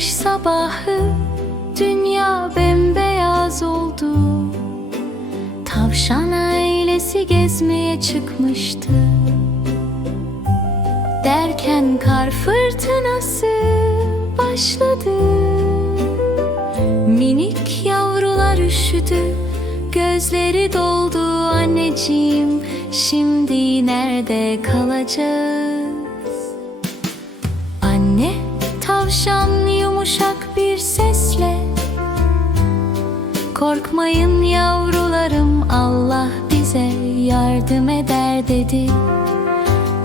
kış sabahı Dünya bembeyaz oldu. Tavşan ailesi gezmeye çıkmıştı. Derken kar fırtınası başladı. Minik yavrular üşüdü Gözleri doldu. Anneciğim Şimdi nerede kalacağız? Anne tavşan Korkmayın yavrularım Allah bize yardım eder dedi.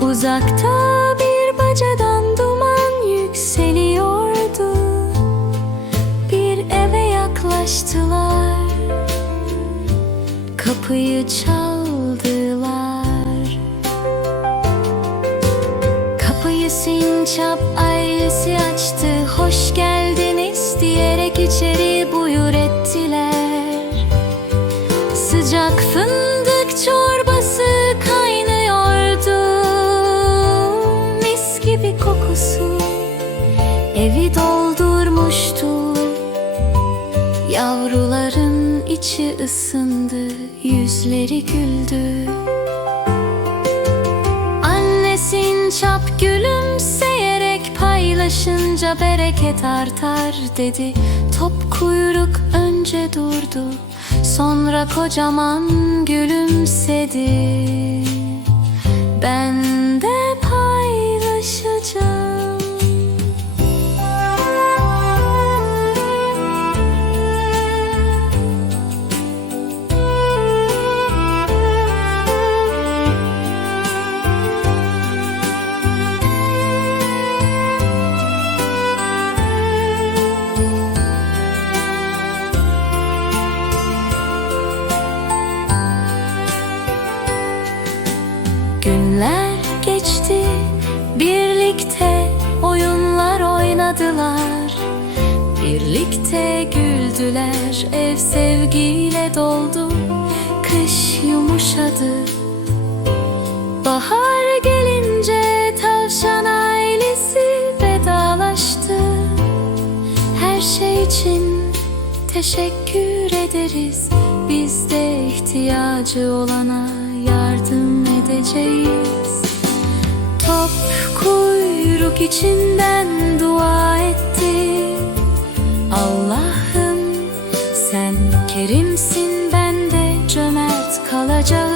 Uzakta bir bacadan duman yükseliyordu. Bir eve yaklaştılar. Kapıyı çaldılar. Kapıyı sincap ailesi açtı. Hoş geldiniz diyerek içeri Yavruların içi ısındı, yüzleri güldü. Annesin çap gülümseyerek paylaşınca bereket artar dedi. Top kuyruk önce durdu sonra kocaman gülümsedi Günler geçti, birlikte oyunlar oynadılar. Birlikte güldüler, ev sevgiyle doldu. Kış yumuşadı. Bahar gelince tavşan ailesi vedalaştı. Her şey için teşekkür ederiz. Biz de ihtiyacı olana yardım edeceğiz. Top kuyruk içinden dua etti. Allah'ım sen kerimsin ben de cömert kalacağım